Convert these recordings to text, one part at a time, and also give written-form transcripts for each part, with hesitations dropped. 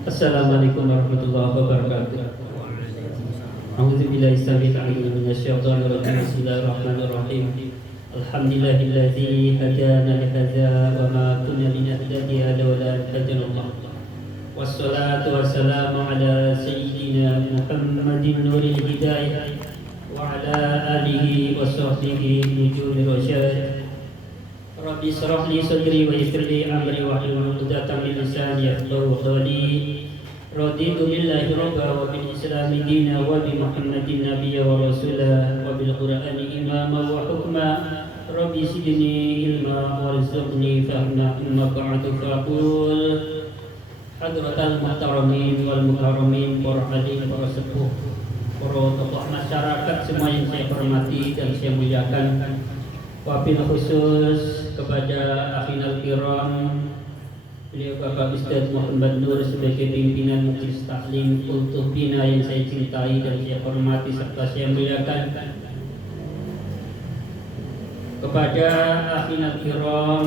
Assalamualaikum warahmatullahi wabarakatuh. A'udzubillahi samil alim minasyaitonir rajim. Bismillahirrahmanirrahim. Alhamdulillahilladzi hadana li hadza wa ma kunna linahtadiya laula an hadana Allah. Wassalatu wassalamu ala sayyidina Muhammadin nuril hidayah wa ala alihi wa sahbihi nujumir rasyad. Rabbi shrah li sadri wa yassir li amri wahlul 'uqdatam min lisani yafqahu qawli. Raditu billahi rabba wa bil islami dina wa bi Muhammadin nabiyya wa rasula wa bil qur'ani imama wa hukma. Rabbi zidni ilma warzuqni fahma. Amma ba'du faqul hadratal muhtaramin wal mukarramin, para hadirin, para sepuh, para tokoh masyarakat semua yang saya hormati dan saya muliakan. Wabil khusus kepada akhinal kiram, beliau Bapak Ustaz Muhammad Nur sebagai pimpinan Majelis Taklim Kultuh Bina yang saya cintai dan saya hormati serta saya muliakan. Kepada akhinal kiram,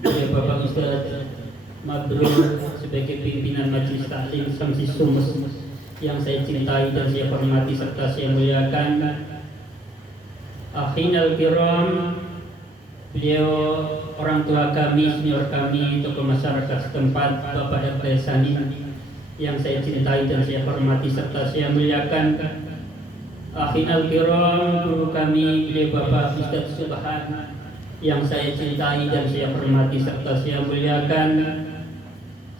beliau Bapak Ustaz Mabrur sebagai pimpinan Majelis Taklim Samsi Sumus yang saya cintai dan saya hormati serta saya muliakan. Akhinal kiram, beliau orang tua kami, senior kami, tokoh masyarakat setempat, Bapak Dr. Sanin yang saya cintai dan saya hormati serta saya muliakan. Akhinal kiram, guru kami, beliau Bapak Ustaz Subhan yang saya cintai dan saya hormati serta saya muliakan.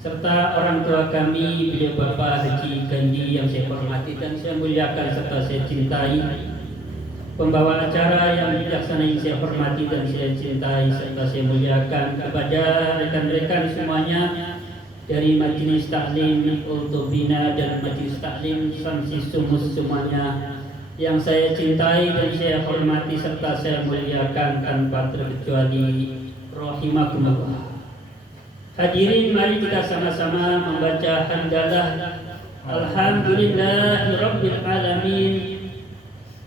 Serta orang tua kami, beliau Bapak Haji Gandhi yang saya hormati dan saya muliakan serta saya cintai. Pembawa acara yang bijaksana yang saya hormati dan saya cintai serta saya muliakan. Kepada rekan-rekan semuanya dari Majelis Taklim Kultuh Bina dan Majelis Taklim Samsi Sumus semuanya yang saya cintai dan saya hormati serta saya muliakan tanpa terkecuali, rahimakumullah. Hadirin, mari kita sama-sama membaca hamdalah Alhamdulillahirabbil alamin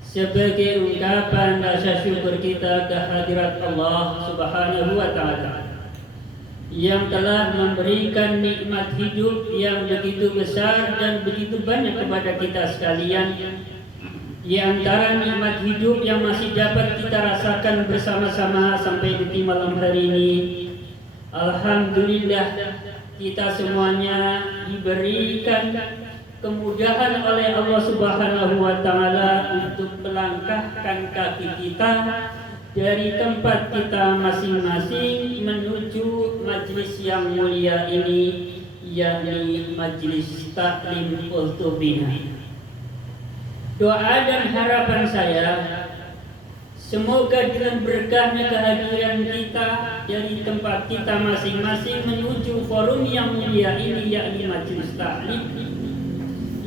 sebagai ungkapan rasa syukur kita kehadirat Allah Subhanahu wa taala yang telah memberikan nikmat hidup yang begitu besar dan begitu banyak kepada kita sekalian. Di antara nikmat hidup yang masih dapat kita rasakan bersama-sama sampai di malam hari ini, alhamdulillah kita semuanya diberikan kemudahan oleh Allah Subhanahu wa taala untuk melangkahkan kaki kita dari tempat kita masing-masing menuju majelis yang mulia ini, yakni Majelis Taklim Kultuh Bina. Doa dan harapan saya, semoga dengan berkahnya kehadiran kita dari tempat kita masing-masing menuju forum yang mulia ini, yakni Majelis Taklim,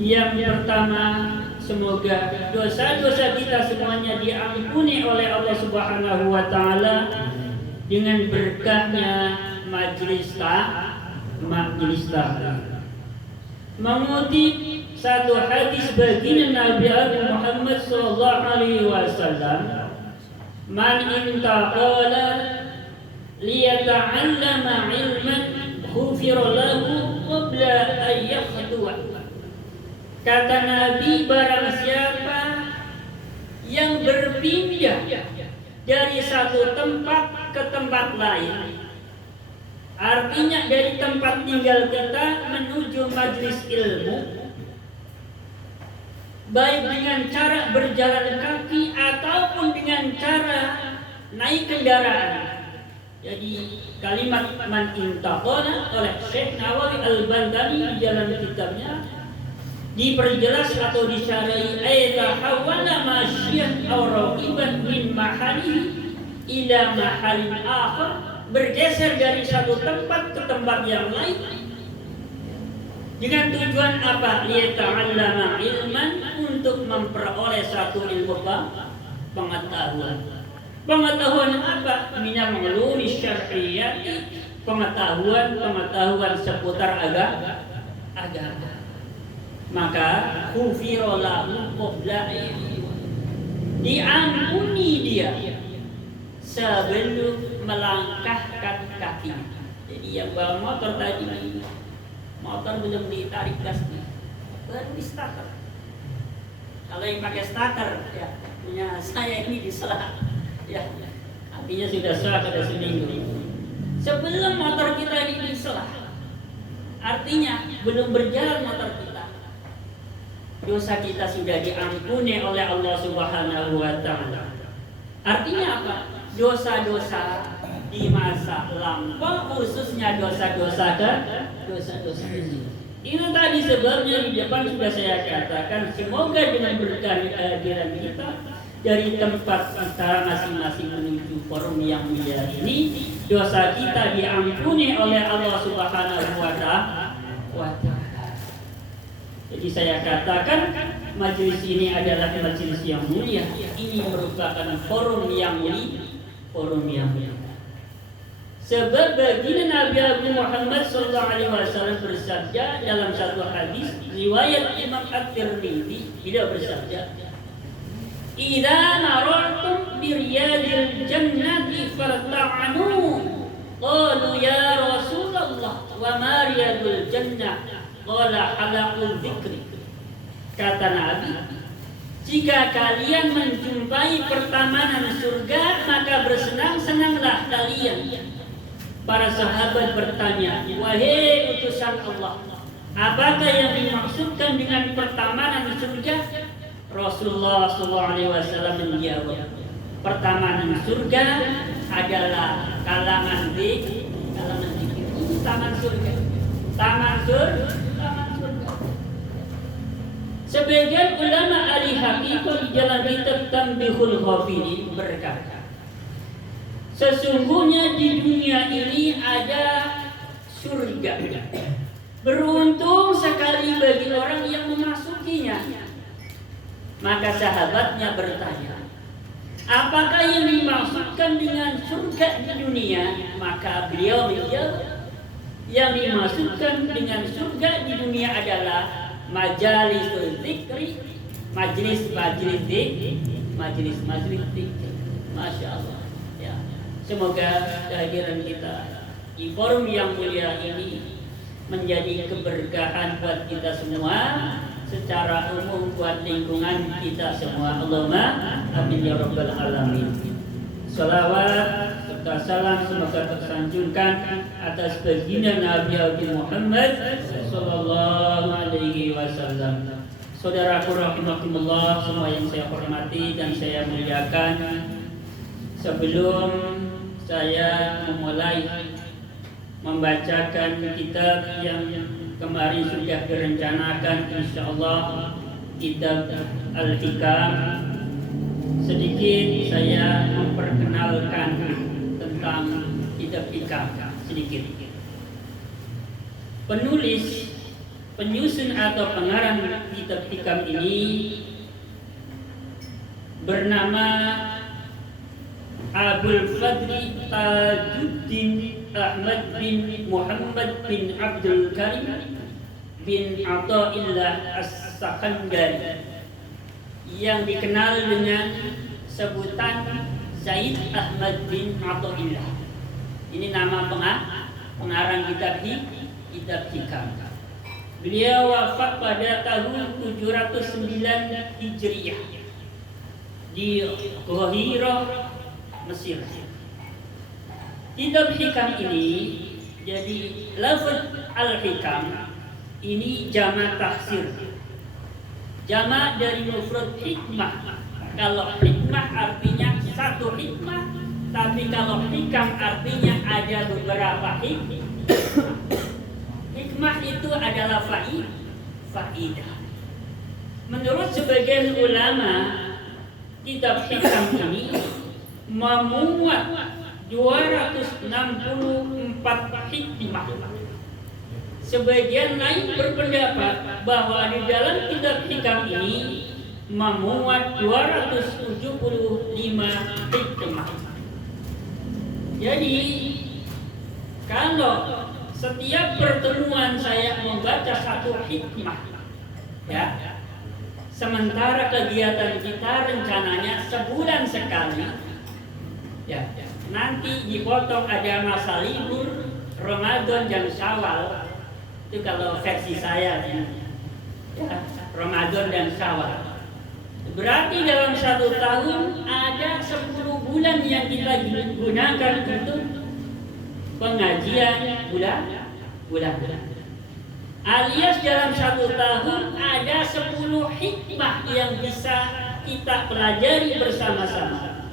yang pertama, semoga dosa-dosa kita semuanya diampuni oleh Allah Subhanahu wa taala dengan berkahnya majelis taklim. Mengutip satu hadis baginda Nabi Muhammad sallallahu alaihi wasallam, "Man intaqala liyata'allama 'ilman ghufira lahu qabla an yakhtuwa." Kata Nabi, barang siapa yang berpindah dari satu tempat ke tempat lain, artinya dari tempat tinggal kita menuju majelis ilmu, baik dengan cara berjalan kaki ataupun dengan cara naik kendaraan. Jadi kalimat man intaqala oleh Syekh Nawawi Al-Bandani di dalam kitabnya diperjelas atau disyarahi ayat hawala masyian aw raqiban min mahali ila mahalin akhar, bergeser dari satu tempat ke tempat yang lain dengan tujuan apa? Liyata'allama ilman, untuk memperoleh satu ilmu pengetahuan. Pengetahuan apa? Minal ulumi syar'iyyati, pengetahuan seputar agama. Maka ghufira lahu qabla diampuni dia sebelum melangkahkan kaki. Jadi yang bawa motor tadi motor belum ditarik gasnya, baru di starter. Kalau yang pakai starter, ya punya saya ini disela, ya artinya sudah sah pada seminggu. Sebelum motor kita ini disela, artinya belum berjalan motor kita, dosa kita sudah diampuni oleh Allah Subhanahu wa Ta'ala. Artinya apa? Dosa-dosa di masa lampau, khususnya dosa-dosa ini. Ini tadi sebabnya di depan sudah saya katakan, semoga dengan berkah kehadiran kita dari tempat kita masing-masing menuju forum yang mulia ini, dosa kita diampuni oleh Allah Subhanahu wa Ta'ala. Jadi saya katakan majelis ini adalah majelis yang mulia. Ini merupakan forum yang mulia, Sebab baginda Nabi Abu Muhammad SAW bersabda dalam satu hadis riwayat Imam At-Tirmidzi, beliau bersabda, "Idza marartum bi riyadil jannati farta'nu." Qalu ya Rasulullah, wa ma riyadul jannah? Qala halaqul dzikri. Kata Nabi, jika kalian menjumpai pertamanan surga, maka bersenang-senanglah kalian. Para sahabat bertanya, wahai utusan Allah, apakah yang dimaksudkan dengan pertamanan surga? Rasulullah SAW menjawab, pertamanan surga adalah kalangan zikir. Ini taman surga. Taman surga. Sebagian ulama ahli hakikat di dalam kitab Tanbihul Ghafilin berkata, sesungguhnya di dunia ini ada surga. Beruntung sekali bagi orang yang memasukinya. Maka sahabatnya bertanya, apakah yang dimaksudkan dengan surga di dunia? Maka beliau menjawab, yang dimaksudkan dengan surga di dunia adalah majalis zikri, majelis zikri. Masya Allah. Ya. Semoga kehadiran kita di forum yang mulia ini menjadi keberkahan buat kita semua, secara umum buat lingkungan kita semua. Allahumma amin ya rabbal alamin. Salawat serta salam semoga tersanjungkan atas baginda Nabi Muhammad sallallahu alaihi wasallam. Saudaraku rahimakumullah, semua yang saya hormati dan saya muliakan, sebelum saya memulai membacakan kitab yang kemarin sudah direncanakan, insyaallah kitab Al-Hikam, sedikit saya memperkenalkan tentang kitab Hikam sedikit. Penyusun atau pengarang kitab Hikam ini bernama Abul Fadli Tajuddin Ahmad bin Muhammad bin Abdul Karim bin Athaillah As-Sakandari, yang dikenal dengan sebutan Zaid Ahmad bin Athaillah. Ini nama pengarang kitab Hikam. Beliau wafat pada tahun 709 Hijriah di Qahirah, Mesir. Kitab Hikam ini, jadi lafaz Al-Hikam ini jamak taksir, jamak dari mufrad hikmah. Kalau hikmah artinya satu hikmah, tapi kalau hikam artinya ada beberapa hikmah. Hikmah itu adalah faidah. Menurut sebagian ulama, kitab Hikam ini memuat 264 hikmah. Sebagian lain berpendapat bahwa di dalam kitab Hikam ini memuat 275 hikmah. Jadi kalau setiap pertemuan saya membaca satu hikmah, ya, sementara kegiatan kita rencananya sebulan sekali, ya, nanti dipotong ada masa libur Ramadan dan Syawal, Itu kalau versi saya ya, Ramadan dan Syawal. Berarti dalam 1 tahun ada 10 bulan yang kita gunakan untuk pengajian bulan. Alias dalam 1 tahun ada 10 hikmah yang bisa kita pelajari bersama-sama.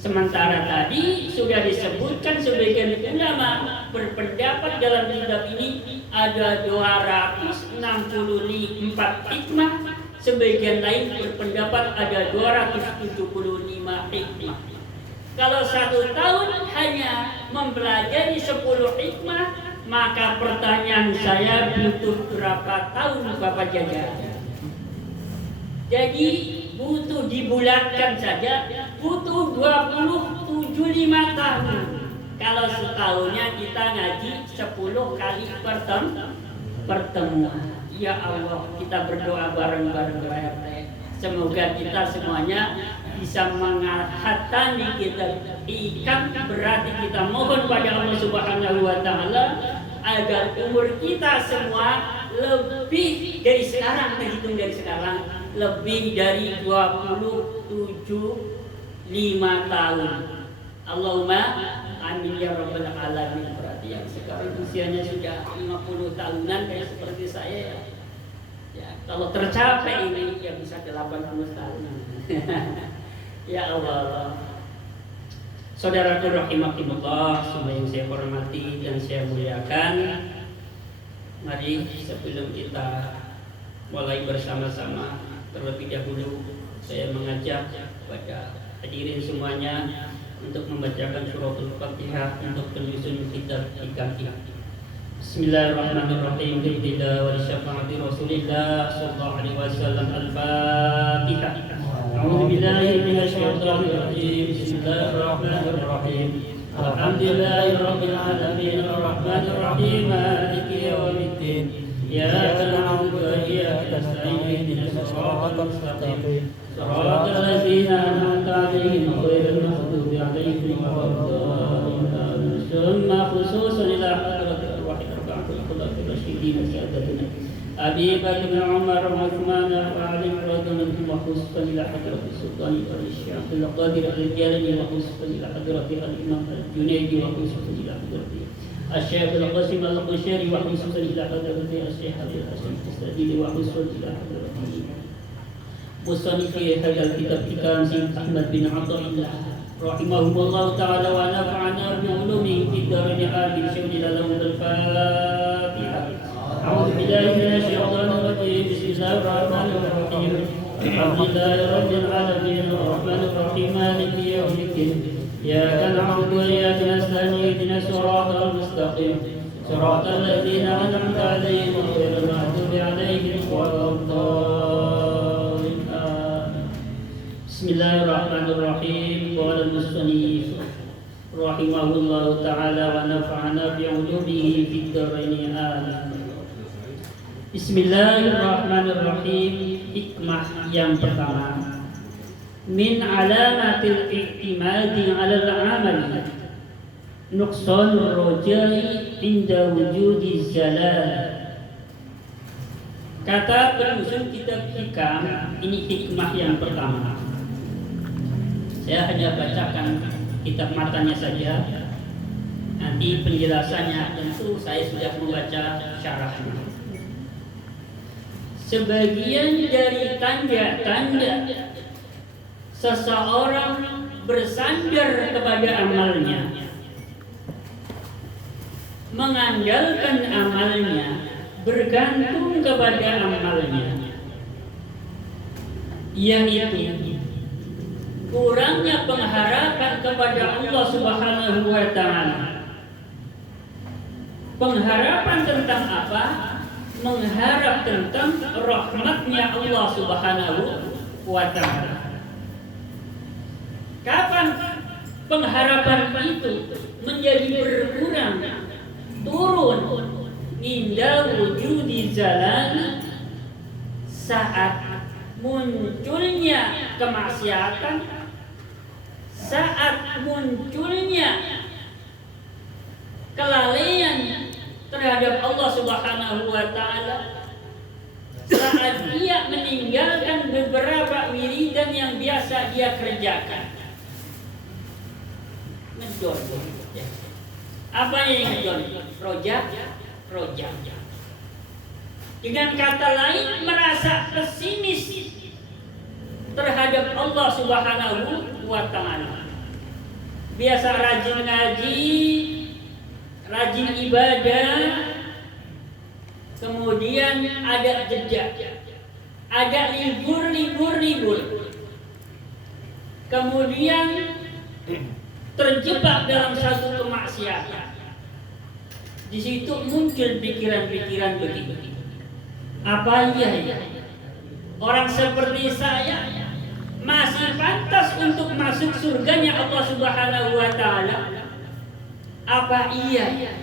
Sementara tadi sudah disebutkan sebagian ulama berpendapat dalam kitab ini ada 264 hikmah, sebagian lain berpendapat ada 275 hikmah. Kalau 1 tahun hanya mempelajari 10 hikmah, maka pertanyaan saya butuh berapa tahun Bapak Jaja? Jadi butuh dibulatkan saja, butuh 25 tahun. Kalau setahunnya kita ngaji 10 kali pertemuan. Ya Allah, kita berdoa bareng-bareng Pak RT. Semoga kita semuanya bisa menghatami kita ikan, berarti kita mohon pada Allah Subhanahu wa taala agar umur kita semua lebih dari sekarang, terhitung dari sekarang lebih dari 5 tahun. Allahumma amin ya rabbal alamin. Berarti yang sekarang usianya sudah 50 tahunan kayak seperti saya ya, kalau tercapai ini ya bisa ke 80 tahunan. Ya Allah. Saudaraku rahimakumullah, semua yang saya hormati dan saya muliakan, mari sebelum kita mulai bersama-sama, terlebih dahulu saya mengajak kepada hadirin semuanya untuk membacakan suratul Fatihah untuk penyusun kitab kita. Bismillahirrahmanirrahim. Bila wa syafaati Rasulillah sallallahu alaihi wasallam. Al-Fatihah. A'udzu billahi minasyaitonir rajim. Bismillahirrahmanirrahim. Alhamdulillahirabbil alamin arrahmanir rahim maliki yaumiddin. Iyyaka na'budu wa iyyaka nasta'in ihdinas siratal mustaqim. Shiratal ladzina an'amta 'alaihim ghairil maghdubi 'alaihim waladdallin. Summa khususan ila hadratil الراشدين سادتنا أبي بكر وعمر وعثمان وعلي رضي الله عنهم، وخصوصا إلى حضرة السلطان الشيخ عبد القادر الجيلاني، وخصوصا إلى حضرة الإمام الجنيدي، وخصوصا إلى حضرة الشيخ القاسم القشيري، وخصوصا إلى حضرة الشيخ عبد الحسن السعدي، وخصوصا إلى حضرة مصنف هذا الكتاب كتاب سيد أحمد بن عطاء الله رحمهم الله تعالى ونفعنا بعلومه في الدارين آمين. شهد لهم الفاتحة. أعوذ بالله من الشيطان الرجيم. بسم الله الرحمن الرحيم. الحمد لله رب العالمين الرحمن الرحيم مالك يوم الدين. إياك نعبد وإياك نستعين اهدنا الصراط المستقيم صراط الذين أنعمت عليهم غير المغضوب عليهم ولا الضالين. Bismillahirrahmanirrahim. Qala al-musannif rahimahullahu ta'ala wa nafa'ana bi'ulumihi fid dharain amin. Bismillahirrahmanirrahim. Hikmah yang pertama, min alamatil i'timadi 'ala al-'amal nuqsanur rajai inda wujudi zalal. Kata penulis kitab hikam, ini hikmah yang pertama. Saya hanya bacakan kitab matanya saja. Nanti penjelasannya tentu saya sudah membaca syarahnya. Sebagian dari tanda-tanda seseorang bersandar kepada amalnya, mengandalkan amalnya, bergantung kepada amalnya, yaitu kurangnya pengharapan kepada Allah Subhanahu wa ta'ala. Pengharapan tentang apa? Mengharap tentang rahmatnya Allah Subhanahu wa ta'ala. Kapan pengharapan itu menjadi berkurang, turun? Inda wujudi zalal, saat munculnya kemaksiatan, saat munculnya kelalaian terhadap Allah Subhanahu wa taala saat dia meninggalkan beberapa wiridan yang biasa dia kerjakan. Ngedon. Apa yang ngedon? Roja. Dengan kata lain merasa pesimis terhadap Allah Subhanahu wa taala. Biasa rajin ngaji, rajin ibadah, kemudian ada jejak, ada libur, kemudian terjebak dalam satu kemaksiatan. Di situ muncul pikiran-pikiran begini. Apa iya? Orang seperti saya masih pantas untuk masuk surganya Allah Subhanahu wa taala? Apa iya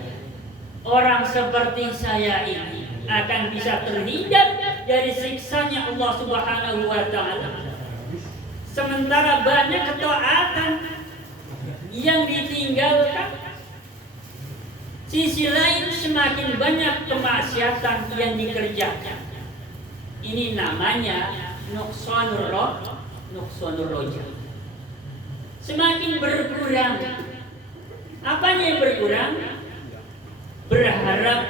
orang seperti saya ini akan bisa terhindar dari siksanya Allah Subhanahu wa taala? Sementara banyak ketaatan yang ditinggalkan, sisi lain semakin banyak kemaksiatan yang dikerjakan. Ini namanya nuqsanur roja. Semakin berkurang. Apanya yang berkurang? Berharap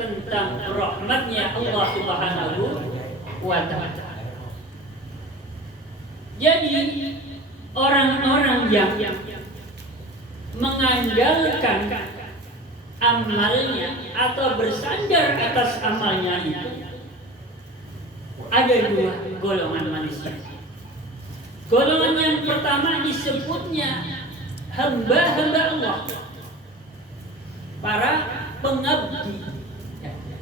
tentang rahmatnya Allah Subhanahu wa ta'ala. Jadi orang-orang yang mengandalkan amalnya atau bersandar atas amalnya itu ada dua golongan manusia. Golongan yang pertama disebutnya hamba-hamba Allah, para pengabdi,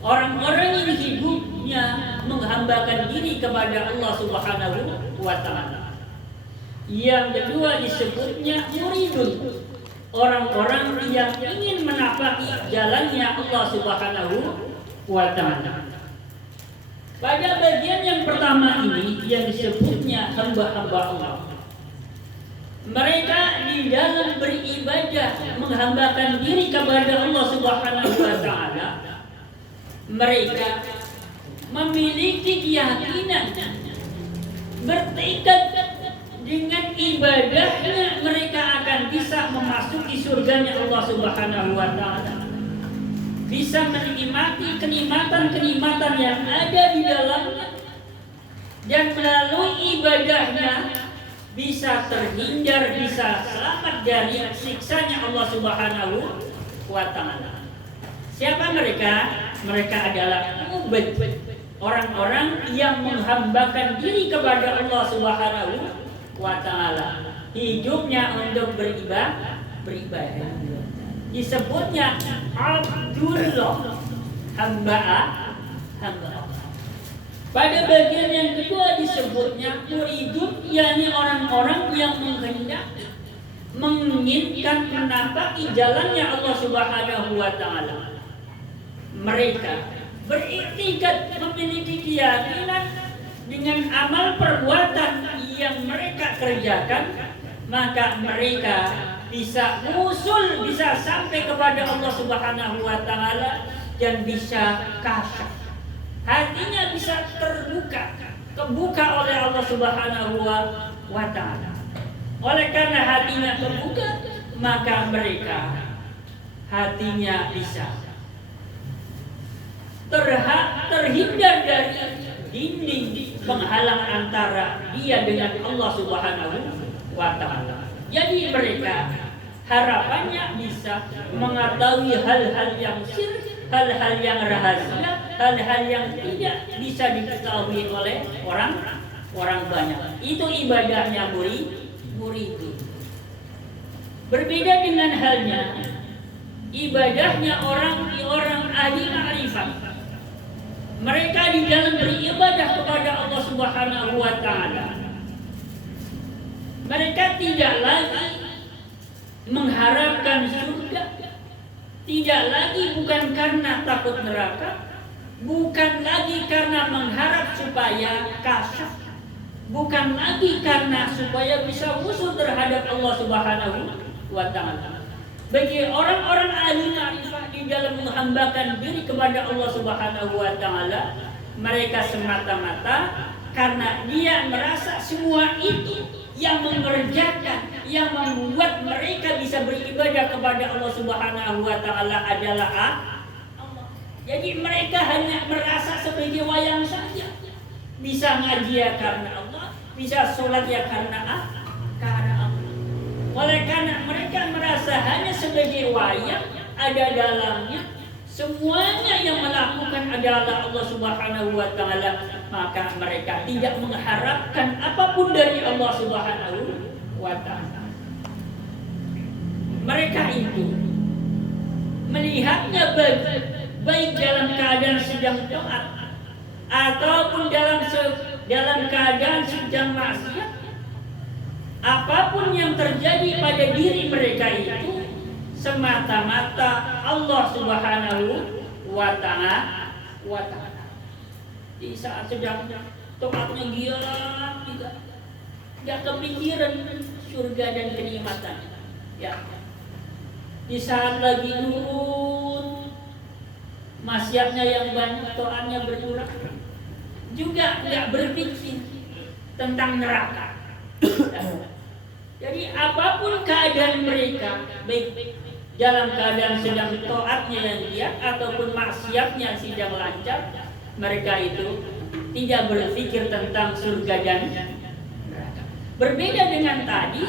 orang-orang yang hidupnya menghambakan diri kepada Allah Subhanahu wa ta'ala. Yang kedua disebutnya muridun, orang-orang yang ingin menapaki jalannya Allah Subhanahu wa ta'ala. Pada bagian yang pertama ini yang disebutnya hamba-hamba Allah, mereka di dalam beribadah menghambakan diri kepada Allah Subhanahu wa ta'ala, mereka memiliki keyakinan, bertekad dengan ibadahnya mereka akan bisa memasuki surganya Allah Subhanahu wa ta'ala, bisa menikmati kenikmatan-kenikmatan yang ada di dalamnya, dan melalui ibadahnya bisa terhindar, bisa selamat dari siksanya Allah Subhanahu wa ta'ala. Siapa mereka? Mereka adalah ubad, orang-orang yang menghambakan diri kepada Allah Subhanahu wa ta'ala, hidupnya untuk beribadah. Disebutnya Abdullah, hamba Allah. Pada bagian yang kedua disebutnya muridun, yakni orang-orang yang menginginkan menapaki jalannya Allah Subhanahu wa ta'ala. Mereka beriktikad, memiliki keyakinan dengan amal perbuatan yang mereka kerjakan, maka mereka bisa usul, bisa sampai kepada Allah Subhanahu wa ta'ala, dan bisa kasyaf. Hatinya bisa kebuka oleh Allah Subhanahu wa ta'ala. Oleh karena hatinya terbuka, maka mereka hatinya bisa terhindar dari dinding penghalang antara dia dengan Allah Subhanahu wa ta'ala. Jadi mereka harapannya bisa mengetahui hal-hal yang sir, hal-hal yang rahasia, hal-hal yang tidak bisa diketahui oleh orang banyak. Itu ibadahnya murid. Berbeda dengan halnya ibadahnya orang ahli ma'rifat. Mereka di dalam beribadah kepada Allah Subhanahu wa ta'ala, mereka tidak lagi mengharapkan surga, tidak lagi bukan karena takut neraka, bukan lagi karena mengharap supaya kasyaf, bukan lagi karena supaya bisa wusul terhadap Allah Subhanahu wa ta'ala. Bagi orang-orang ahli ma'rifah di dalam menghambakan diri kepada Allah Subhanahu wa taala, mereka semata-mata karena dia merasa semua itu yang mengerjakan, yang membuat mereka bisa beribadah kepada Allah Subhanahu wa taala adalah Allah. Jadi mereka hanya merasa sebagai wayang saja. Bisa ngaji ya karena Allah, bisa sholat ya karena Allah. Oleh karena mereka merasa hanya sebagai wayang, ada dalamnya, semuanya yang melakukan adalah Allah Subhanahu wa taala, maka mereka tidak mengharapkan apapun dari Allah Subhanahu wa taala. Mereka itu melihatnya baik dalam keadaan sedang taat ataupun dalam keadaan sedang maksiat. Apapun yang terjadi pada diri mereka itu semata-mata Allah Subhanahu wa taala. Di saat sedang taatnya giat juga, tidak kepikiran surga dan kenikmatan. Ya. Di saat lagi nurut, maksiatnya yang banyak, taatnya berkurang, juga tidak berpikir tentang neraka. Jadi apapun keadaan mereka, baik dalam keadaan sedang taatnya yang giat ataupun maksiatnya sedang lancar, mereka itu tidak berpikir tentang surga dan neraka. Berbeda dengan tadi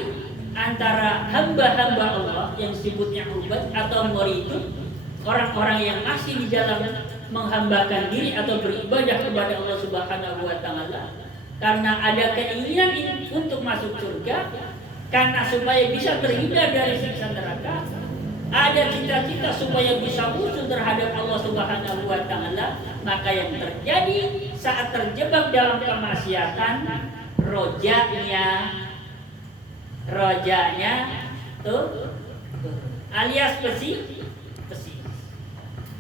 antara hamba-hamba Allah yang disebutnya ubad atau muridun, orang-orang yang masih di dalam menghambakan diri atau beribadah kepada Allah Subhanahu wa taala karena ada keinginan untuk masuk surga, karena supaya bisa terhindar dari siksa neraka, ada cita-cita supaya bisa usul terhadap Allah Subhanahu wa taala, maka yang terjadi saat terjebak dalam kemaksiatan, rojanya tuh alias pesi.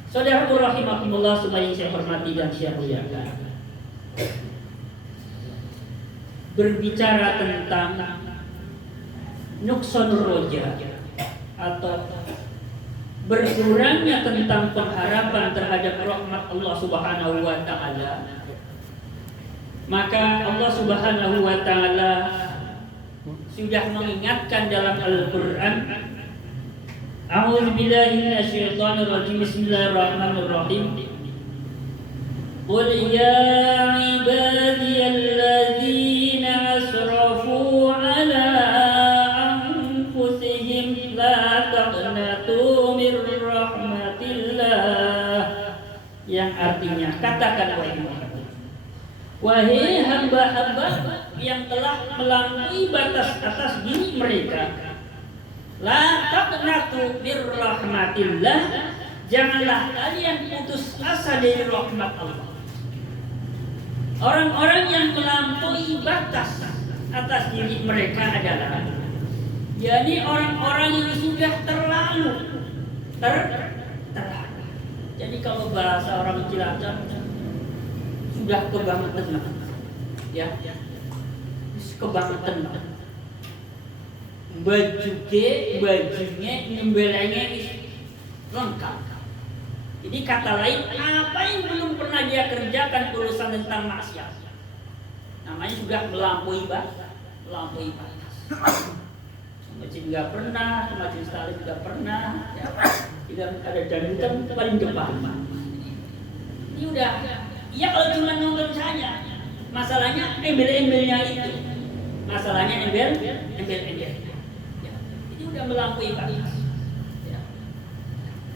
Saudaraku rahimakumullah, semua yang saya hormati dan saya muliakan. Berbicara tentang nukson roja atau berkurangnya tentang pengharapan terhadap rahmat Allah Subhanahu wa taala, maka Allah Subhanahu wa taala sudah mengingatkan dalam Al-Qur'an, A'udzu billahi minasyaitonir rajim, bismillahirrahmanirrahim. Qul ya ibadiyalladzina asrafu ala anfusihim la taqnatu mir rahmatillah, yang artinya katakan wahai hamba-hamba yang telah melampaui batas atas diri mereka, la taqnatu mir rahmatillah, janganlah kalian putus asa dari rahmat Allah. Orang-orang yang melampaui batas atas diri mereka adalah yakni orang-orang yang sudah terlalu. Jadi kalau bahasa orang Cilacap sudah kebangetan, ya, kebangetan. Bajunya nyembelengnya lengkap. Jadi kata lain, apa yang belum pernah dia kerjakan urusan tentang maksiat, namanya sudah melampaui batas. Masjid juga pernah, masjid sekali juga pernah, ya. Tidak ada dangdutan paling depan. Ini udah, ya kalau cuma nonton saja, masalahnya embel-embelnya itu, masalahnya embel. Ya. Ini udah melampaui batas.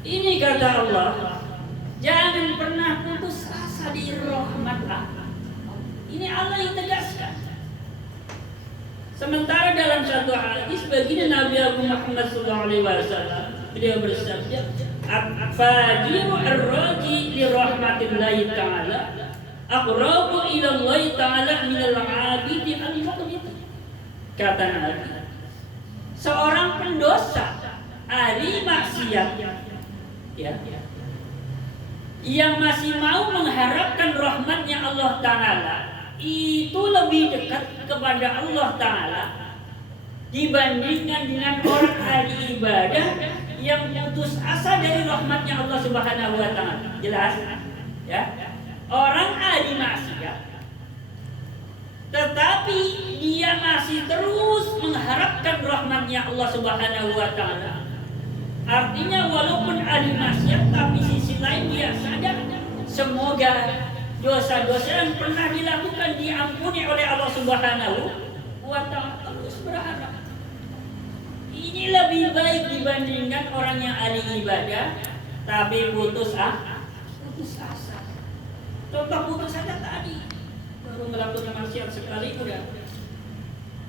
Ini kata Allah, jangan pernah putus asa di rahmat Allah. Ini Allah yang tegaskan. Sementara dalam satu hadis baginda Nabi Muhammad SAW, beliau bersabda, "Fajiru ar-raji li rahmatillahi ta'ala aqrabu ila Allah ta'ala min al-'abidi al-muqnit." Kata Nabi, seorang pendosa ahli maksiat, ya, yang masih mau mengharapkan rahmatnya Allah Ta'ala, itu lebih dekat kepada Allah Ta'ala dibandingkan dengan orang ahli ibadah yang putus asa dari rahmatnya Allah Subhanahu wa taala. Jelas? Ya. Orang ahli maksiat tetapi dia masih terus mengharapkan rahmatnya Allah Subhanahu wa taala. Artinya walaupun ahli maksiat tapi sisi lain dia sadar semoga dosa-dosa yang pernah dilakukan diampuni oleh Allah Subhanahu wa taala. Terus berharap. Ini lebih baik dibandingkan orang yang ahli ibadah tapi putus asa. Contoh putus asa tadi, baru melakukan maksiat sekali udah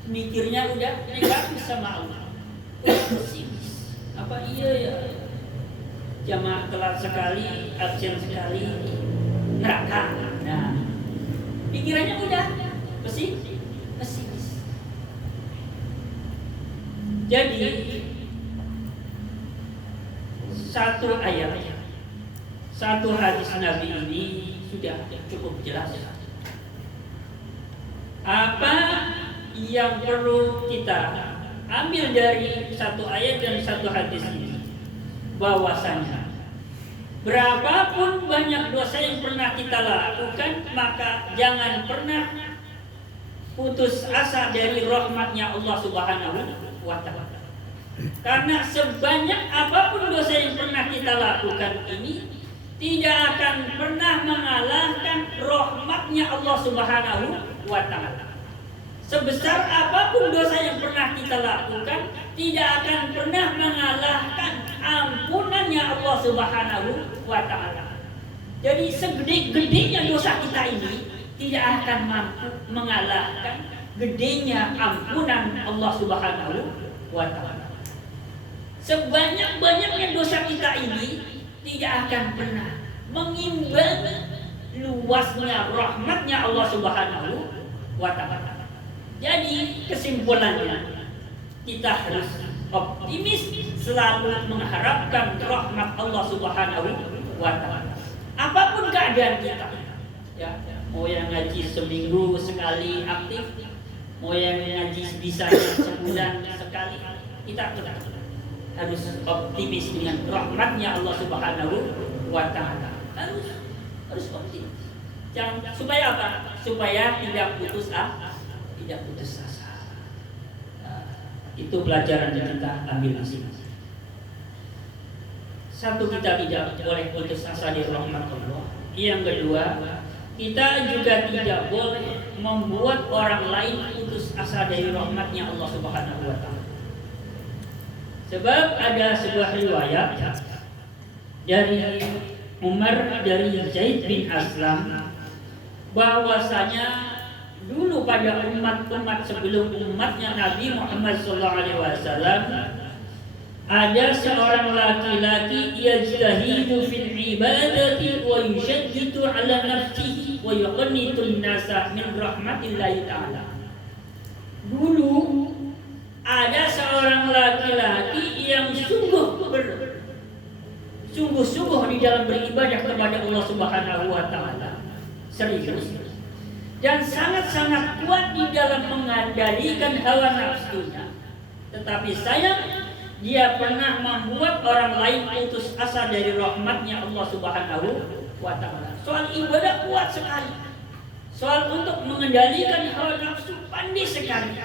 mikirnya udah negatif sama Allah. Pesimis. Apa iya ya? Jamaah telat sekali, absen sekali, neraka. Nah, pikirannya udah pesimis. Jadi satu ayat, satu hadis Nabi ini sudah cukup jelas. Apa yang perlu kita ambil dari satu ayat dan satu hadis ini? Bahwasanya berapapun banyak dosa yang pernah kita lakukan, maka jangan pernah putus asa dari rahmatnya Allah Subhanahu wa taala. Karena sebanyak apapun dosa yang pernah kita lakukan ini tidak akan pernah mengalahkan rahmatnya Allah Subhanahu wa taala. Sebesar apapun dosa yang pernah kita lakukan tidak akan pernah mengalahkan ampunannya Allah Subhanahu wa taala. Jadi segede-gedenya dosa kita ini tidak akan mampu mengalahkan gedenya ampunan Allah Subhanahu wa taala. Sebanyak-banyaknya dosa kita ini tidak akan pernah mengimbangi luasnya rahmatnya Allah Subhanahu wa taala. Jadi kesimpulannya, kita harus optimis, selalu mengharapkan rahmat Allah Subhanahu wa taala. Apapun keadaan kita, ya, mau yang ngaji seminggu sekali aktif, mau yang ngaji bisa sebulan sekali, kita tetap harus optimis dengan rahmatnya Allah Subhanahu wa taala. Harus optimis. Jangan, supaya apa? Supaya tidak putus asa. Nah, itu pelajaran yang kita ambil masing-masing. Satu, kita tidak boleh putus asa di rahmat Allah. Yang kedua, kita juga tidak boleh membuat orang lain putus asa dari rahmatnya Allah Subhanahu wa taala. Sebab ada sebuah riwayat dari Umar dari Zaid bin Aslam bahwasanya dulu pada umat-umat sebelum umatnya Nabi Muhammad SAW ada seorang laki-laki yajtahidu fil ibadati wa yushaddidu ala nafsihi wa yuqannitu an-nasa min rahmatillahi ta'ala. Dulu ada seorang laki-laki yang sungguh-sungguh di dalam beribadah kepada Allah Subhanahu wa taala. Serius. Dan sangat-sangat kuat di dalam mengendalikan hawa nafsunya. Tetapi sayang, dia pernah membuat orang lain putus asa dari rahmatnya Allah Subhanahu wa taala. Soal ibadah kuat sekali. Soal untuk mengendalikan hawa nafsu pandai sekali.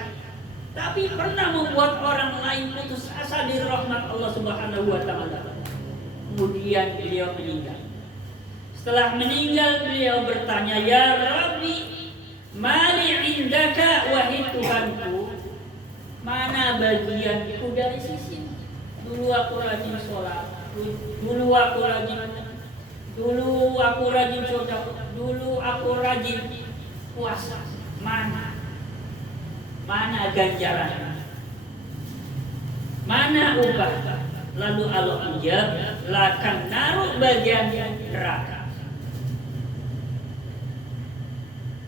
Tapi pernah membuat orang lain putus asa dari rahmat Allah Subhanahu wa taala. Kemudian beliau meninggal. Setelah meninggal beliau bertanya, "Ya Rabbi, mali indaka wahai Tuhanku, mana bagianku dari sisimu? Dulu aku rajin sholat, dulu aku rajin sholat, dulu aku rajin puasa. Mana ganjarannya? Mana upah?" Lalu Allah menjawab, "Lakan naruh bagian neraka."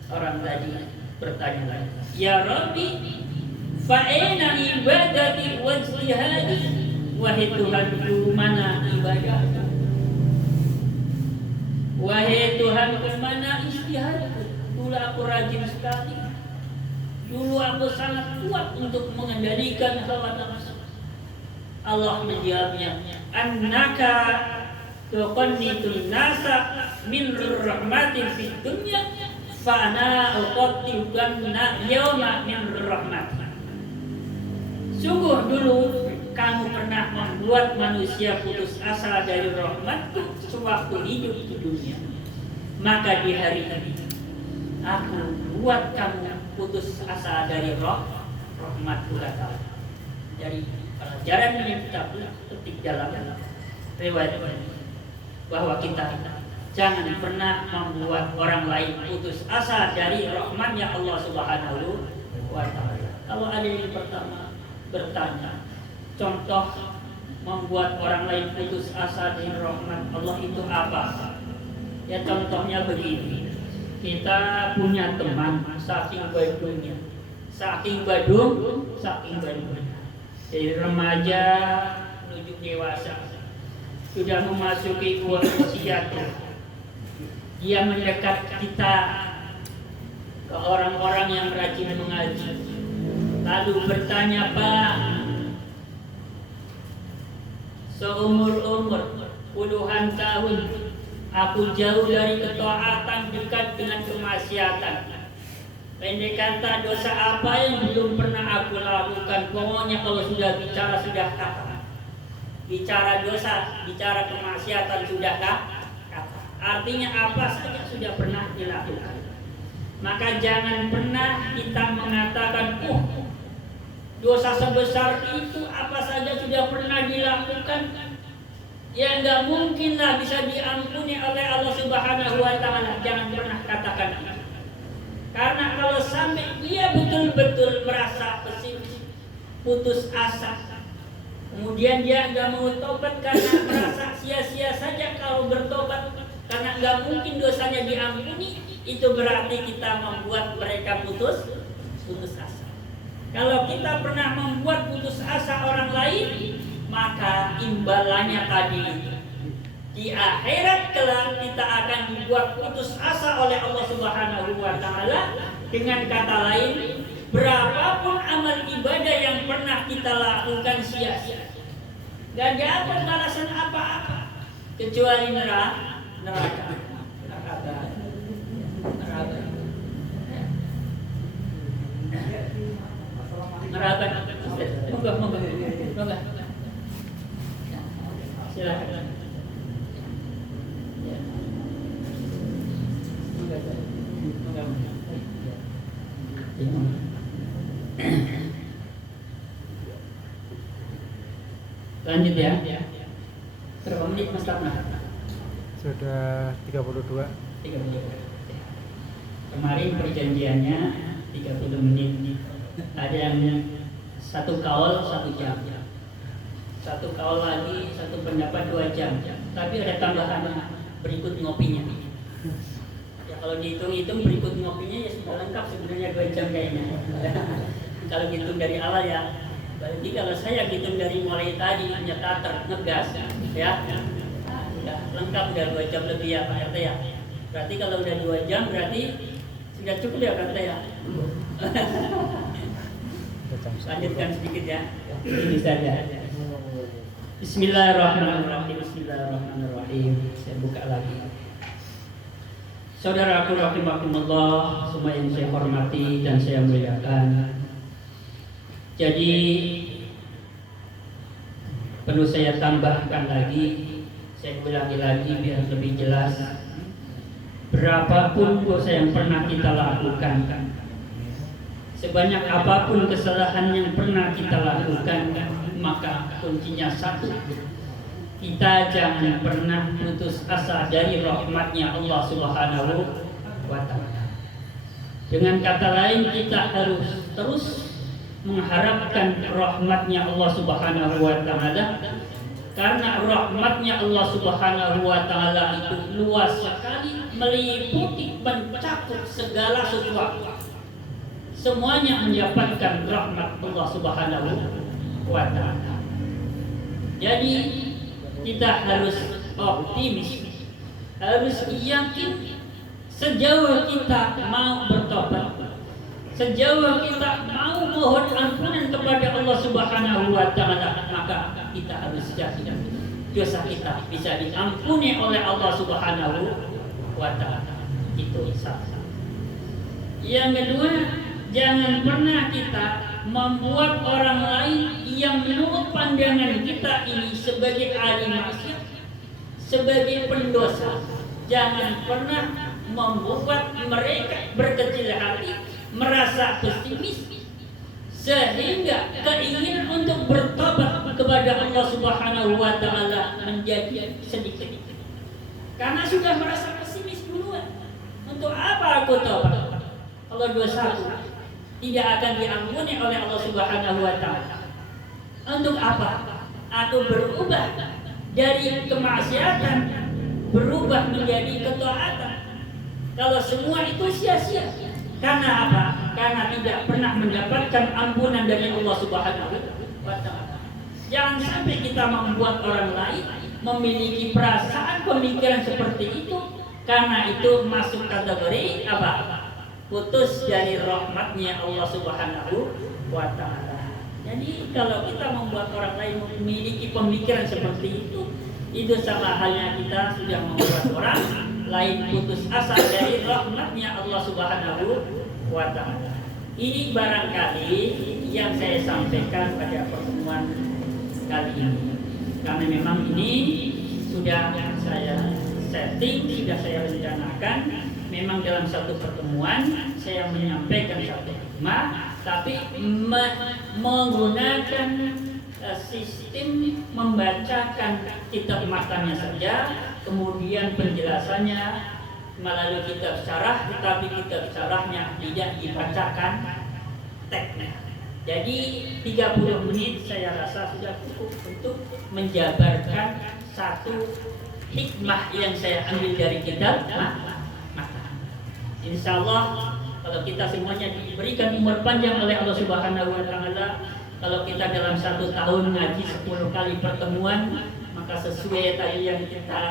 Orang tadi bertanya lagi, "Ya Rabbi, fa'ina ibadati wajtihadi?" Wahai Tuhanku, mana ibadahku? Wahai Tuhanku, mana ijtihadku? Dulu aku rajin sekali. Dulu aku sangat kuat untuk mengendalikan hawa nafsu. Allah menjawabnya, annaka tuqannitun nasa min rahmatin fid dunya fa ana uqattibanna yawma min rahmatin. Sungguh dulu kamu pernah membuat manusia putus asa dari rahmatku sewaktu hidup di dunia. Maka di hari ini aku buat kamu putus asa dari rahmatku, kata Allah. Dari pelajaran yang kita petik dalam riwayat bahwa kita jangan pernah membuat orang lain putus asa dari rahmatnya Allah Subhanahu wa Ta'ala. Kalau ada yang pertama bertanya, contoh membuat orang lain putus asa dari rahmat Allah itu apa? Ya contohnya begini, kita punya teman saking badungnya, saking badung, dari remaja menuju dewasa, sudah memasuki usia tua. Dia mendekat kita ke orang-orang yang rajin mengaji, lalu bertanya, Pak, seumur-umur puluhan tahun aku jauh dari ketaatan, dekat dengan kemaksiatan. Pendek kata, dosa apa yang belum pernah aku lakukan? Pokoknya kalau sudah bicara sudah kata. Bicara dosa, bicara kemaksiatan sudah kata. Artinya apa saja sudah pernah dilakukan. Maka jangan pernah kita mengatakan, dosa sebesar itu apa saja sudah pernah dilakukan. Ya enggak mungkinlah bisa diampuni oleh Allah Subhanahu wa Ta'ala. Jangan pernah katakan itu. Karena kalau sampai dia betul-betul merasa pesimis, putus asa, kemudian dia enggak mau tobat karena merasa sia-sia saja kalau bertobat, karena enggak mungkin dosanya diampuni, itu berarti kita membuat mereka putus asa. Kalau kita pernah membuat putus asa orang lain, maka imbalannya tadi itu di akhirat kelak kita akan dibuat putus asa oleh Allah Subhanahu wa Ta'ala. Dengan kata lain, berapapun amal ibadah yang pernah kita lakukan sia-sia, gak dapat balasan apa-apa kecuali neraka. Moga. Silakan. Lanjut ya. Berapa menit Mas Tarna? Sudah 32. Kemarin perjanjiannya 30 menit. Ada yang satu kaul 1 jam. Satu kaul lagi, satu pendapat 2 jam. Tapi ada tambahan berikut ngopinya. Ya kalau dihitung-hitung berikut ngopinya ya sudah lengkap sebenarnya 2 jam kayaknya. Kalau hitung dari awal ya. Berarti kalau saya hitung dari mulai tadi nyetater, ngegas ya. Udah lengkap, udah 2 jam lebih ya Pak RT ya. Berarti kalau udah 2 jam berarti sudah cukup ya Pak RT ya. Lanjutkan sedikit ya. Ini saja. Bismillahirrahmanirrahim. Saya buka lagi. Saudaraku rahimakumullah, semua yang saya hormati dan saya muliakan. Jadi perlu saya tambahkan lagi, saya ulangi lagi biar lebih jelas. Berapapun dosa yang pernah kita lakukan, sebanyak apapun kesalahan yang pernah kita lakukan, maka kuncinya satu, kita jangan pernah putus asa dari rahmatnya Allah Subhanahu wa Ta'ala. Dengan kata lain, kita harus terus mengharapkan rahmatnya Allah Subhanahu wa Ta'ala, karena rahmatnya Allah Subhanahu wa Ta'ala itu luas sekali, meliputi, mencakup segala sesuatu. Semuanya mendapatkan rahmat Allah Subhanahu wa Ta'ala. Jadi kita harus optimis, harus yakin sejauh kita mau bertobat, Sejauh kita mau mohon ampunan kepada Allah Subhanahu wa taala, maka kita harus yakin dosa kita bisa diampuni oleh Allah Subhanahu wa taala. Itu satu. Yang kedua, jangan pernah kita membuat orang lain yang menurut pandangan kita ini sebagai ahli maksiat, sebagai pendosa. Jangan pernah membuat mereka berkecil hati, merasa pesimis, sehingga keinginan untuk bertobat kepada Allah Subhanahu wa taala menjadi sedikit. Karena sudah merasa pesimis duluan. Untuk apa aku tobat? Kalau dosaku tidak akan diampuni oleh Allah Subhanahu wa taala. Untuk apa? Aku berubah dari kemaksiatan berubah menjadi ketaatan. Kalau semua itu sia-sia. Karena apa? Karena tidak pernah mendapatkan ampunan dari Allah Subhanahu wa taala. Jangan sampai kita membuat orang lain memiliki perasaan pemikiran seperti itu, karena itu masuk kategori apa? Putus dari rahmatnya Allah Subhanahu wa taala. Jadi kalau kita membuat orang lain memiliki pemikiran seperti itu sama halnya kita sudah membuat orang lain putus asa dari rahmatnya Allah Subhanahu wa taala. Ini barangkali yang saya sampaikan pada pertemuan kali ini. Karena memang ini sudah saya setting, sudah saya rencanakan. Memang dalam satu pertemuan saya menyampaikan satu hikmah, tapi menggunakan sistem membacakan kitab matanya saja, kemudian penjelasannya melalui kitab syarah, tetapi kitab syarahnya tidak dibacakan teksnya. Jadi 30 menit saya rasa sudah cukup untuk menjabarkan satu hikmah yang saya ambil dari kitab. Insya Allah kalau kita semuanya diberikan umur panjang oleh Allah Subhanahu wa taala, kalau kita dalam 1 tahun ngaji 10 kali pertemuan, maka sesuai tadi yang kita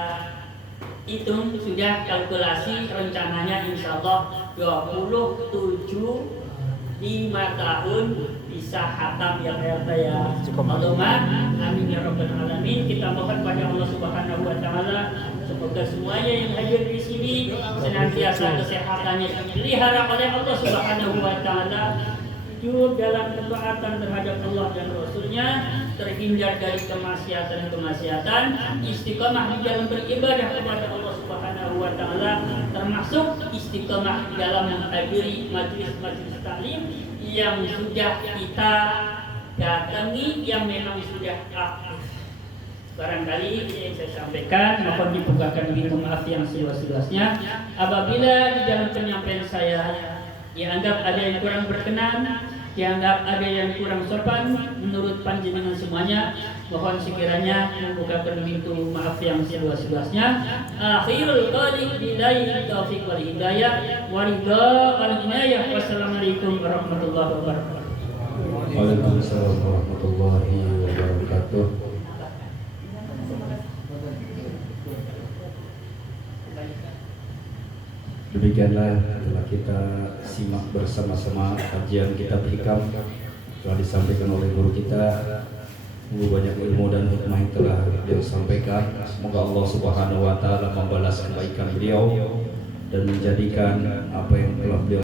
hitung sudah kalkulasi rencananya insya Allah 27 5 tahun bisa hatam ya Allahumma amin ya rabbal alamin. Kita mohon pada Allah Subhanahu wa taala semoga semuanya yang hadir di sini senantiasa kesehatannya dipelihara oleh Allah Subhanahu wa taala, hidup dalam ketaatan terhadap Allah dan Rasulnya, terhindar dari kemaksiatan, istiqamah di dalam beribadah kepada Allah Subhanahu wa taala, termasuk istiqamah di dalam menghadiri majelis-majelis taklim yang sudah kita datangi, yang memang sudah aktif. Barangkali yang saya sampaikan mohon dibukakan pintu maaf yang seluas-luasnya apabila di dalam penyampaian saya dianggap ada yang kurang berkenan, dianggap ada yang kurang sopan menurut panjenengan semuanya, mohon sekiranya membukakan pintu maaf yang seluas-luasnya. Akhirul qali billahi taufiq wal hidayah wa ridha wal inayah. Wassalamualaikum warahmatullahi wabarakatuh. Waalaikumsalam warahmatullahi wabarakatuh. Demikianlah telah kita simak bersama-sama kajian kitab Hikam telah disampaikan oleh guru kita. Banyak ilmu dan hikmah yang telah beliau sampaikan. Semoga Allah Subhanahu wa taala membalas kebaikan beliau dan menjadikan apa yang telah beliau